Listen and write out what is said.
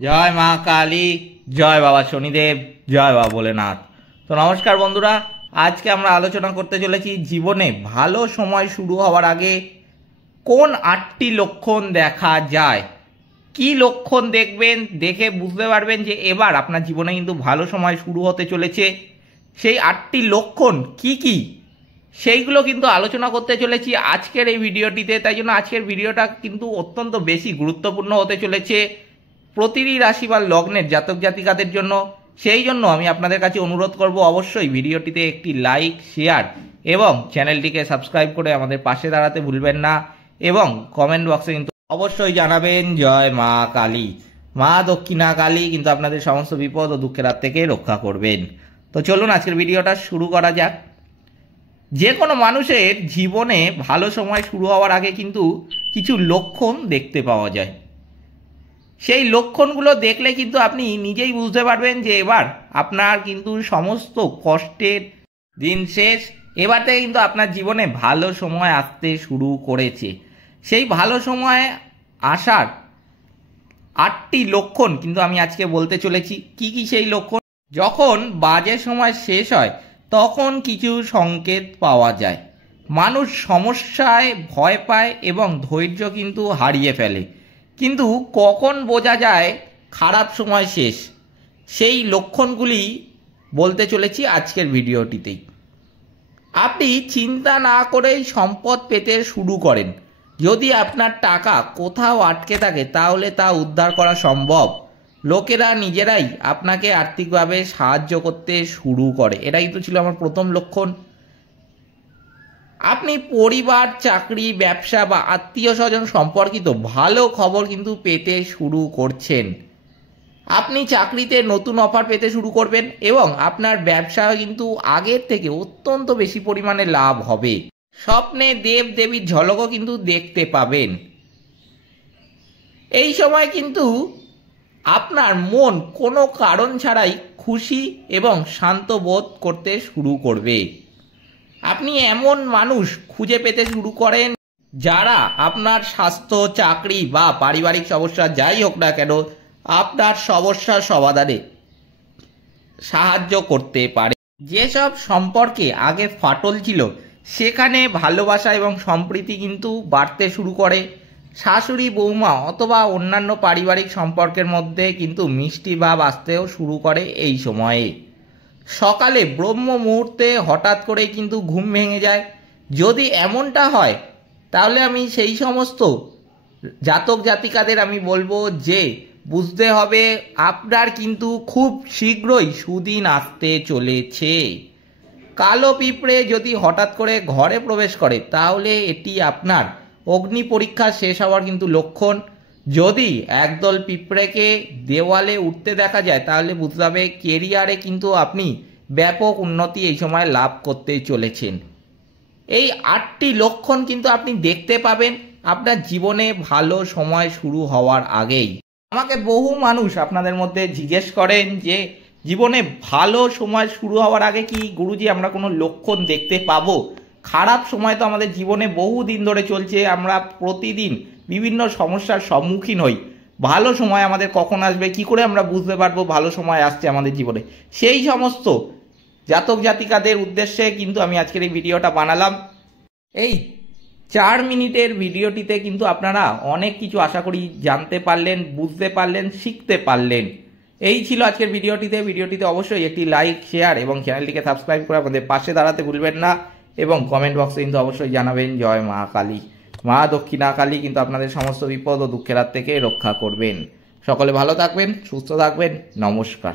জয় মা কালী, জয় বাবা শনিদেব, জয় বাবা ভোলেনাথ। তো নমস্কার বন্ধুরা, আজকে আমরা আলোচনা করতে চলেছি জীবনে ভালো সময় শুরু হওয়ার আগে কোন 8টি লক্ষণ দেখা যায়। কি লক্ষণ দেখবেন, দেখে বুঝতে পারবেন যে এবার আপনার জীবনে কিন্তু ভালো সময় শুরু হতে চলেছে। সেই 8টি লক্ষণ কি কি সেইগুলো কিন্তু আলোচনা করতে চলেছি আজকের এই ভিডিওটিতে। তাই জন্য আজকের ভিডিওটা কিন্তু অত্যন্ত বেশি গুরুত্বপূর্ণ হতে চলেছে প্রতিটি রাশি বা লগ্নের জাতক জাতিকাদের জন্য। সেই জন্য আমি আপনাদের কাছে অনুরোধ করব, অবশ্যই ভিডিওটিতে একটি লাইক, শেয়ার এবং চ্যানেলটিকে সাবস্ক্রাইব করে আমাদের পাশে দাঁড়াতে ভুলবেন না। এবং কমেন্ট বক্সে কিন্তু অবশ্যই জানাবেন জয় মা কালী। মা দক্ষিণা কালী কিন্তু আপনাদের সমস্ত বিপদ ও দুঃখের হাত থেকে রক্ষা করবেন। তো চলুন আজকের ভিডিওটা শুরু করা যাক। যে কোনো মানুষের জীবনে ভালো সময় শুরু হওয়ার আগে কিন্তু কিছু লক্ষণ দেখতে পাওয়া যায়। সেই লক্ষণগুলো দেখলে কিন্তু আপনি নিজেই বুঝতে পারবেন যে এবার আপনার কিন্তু সমস্ত কষ্টের দিন শেষ। এবার থেকে কিন্তু আপনার জীবনে ভালো সময় আসতে শুরু করেছে। সেই ভালো সময় আসার 8টি লক্ষণ কিন্তু আমি আজকে বলতে চলেছি। কি কি সেই লক্ষণ? যখন বাজে সময় শেষ হয় তখন কিছু সংকেত পাওয়া যায়। মানুষ সমস্যায় ভয় পায় এবং ধৈর্য কিন্তু হারিয়ে ফেলে। কিন্তু কখন বোঝা যায় খারাপ সময় শেষ, সেই লক্ষণগুলি বলতে চলেছি আজকের ভিডিওটিতেই। আপনি চিন্তা না করেই সম্পদ পেতে শুরু করেন। যদি আপনার টাকা কোথাও আটকে থাকে তাহলে তা উদ্ধার করা সম্ভব। লোকেরা নিজেরাই আপনাকে আর্থিকভাবে সাহায্য করতে শুরু করে। এটা কিন্তু ছিল আমার প্রথম লক্ষণ। আপনি পরিবার, চাকরি, ব্যবসা বা আত্মীয় স্বজন সম্পর্কিত ভালো খবর কিন্তু পেতে শুরু করছেন। আপনি চাকরিতে নতুন অফার পেতে শুরু করবেন এবং আপনার ব্যবসা কিন্তু আগের থেকে অত্যন্ত বেশি পরিমাণে লাভ হবে। স্বপ্নে দেব দেবীর ঝলকও কিন্তু দেখতে পাবেন। এই সময় কিন্তু আপনার মন কোনো কারণ ছাড়াই খুশি এবং শান্ত বোধ করতে শুরু করবে। আপনি এমন মানুষ খুঁজে পেতে শুরু করেন যারা আপনার স্বাস্থ্য, চাকরি বা পারিবারিক সমস্যা যাই হোক না কেন আপনার সমস্যার সমাধানে সাহায্য করতে পারে। যেসব সম্পর্কে আগে ফাটল ছিল সেখানে ভালোবাসা এবং সম্প্রীতি কিন্তু বাড়তে শুরু করে। শাশুড়ি, বৌমা অথবা অন্যান্য পারিবারিক সম্পর্কের মধ্যে কিন্তু মিষ্টি ভাব আসতেও শুরু করে এই সময়ে। সকালে ব্রহ্ম মুহূর্তে হঠাৎ করেই কিন্তু ঘুম ভেঙে যায়। যদি এমনটা হয় তাহলে আমি সেই সমস্ত জাতক জাতিকাদের আমি বলবো যে বুঝতে হবে আপনার কিন্তু খুব শীঘ্রই সুদিন আসতে চলেছে। কালো পিঁপড়ে যদি হঠাৎ করে ঘরে প্রবেশ করে তাহলে এটি আপনার অগ্নি পরীক্ষা শেষ হওয়ার কিন্তু লক্ষণ। যদি একদল পিঁপড়েকে দেওয়ালে উঠতে দেখা যায় তাহলে বুঝতে হবে কেরিয়ারে কিন্তু আপনি ব্যাপক উন্নতি এই সময় লাভ করতে চলেছেন। এই 8টি লক্ষণ কিন্তু আপনি দেখতে পাবেন আপনার জীবনে ভালো সময় শুরু হওয়ার আগেই। আমাকে বহু মানুষ আপনাদের মধ্যে জিজ্ঞেস করেন যে জীবনে ভালো সময় শুরু হওয়ার আগে কি গুরুজি আমরা কোনো লক্ষণ দেখতে পাবো? খারাপ সময় তো আমাদের জীবনে বহু দিন ধরে চলছে, আমরা প্রতিদিন বিভিন্ন সমস্যার সম্মুখীন হই। ভালো সময় আমাদের কখন আসবে, কি করে আমরা বুঝতে পারবো ভালো সময় আসছে আমাদের জীবনে? সেই সমস্ত জাতক জাতিকাদের উদ্দেশ্যে কিন্তু আমি আজকের এই ভিডিওটা বানালাম। এই 4 মিনিটের ভিডিওটিতে কিন্তু আপনারা অনেক কিছু আশা করি জানতে পারলেন, বুঝতে পারলেন, শিখতে পারলেন। এই ছিল আজকের ভিডিওটিতে অবশ্যই একটি লাইক, শেয়ার এবং চ্যানেলটিকে সাবস্ক্রাইব করে আমাদের পাশে দাঁড়াতে ভুলবেন না। এবং কমেন্ট বক্সে কিন্তু অবশ্যই জানাবেন জয় মা কালী। মা দক্ষিণা কালী কিন্তু আপনাদের সমস্ত বিপদ ও দুঃখের হাত থেকে রক্ষা করবেন। সকলে ভালো থাকবেন, সুস্থ থাকবেন। নমস্কার।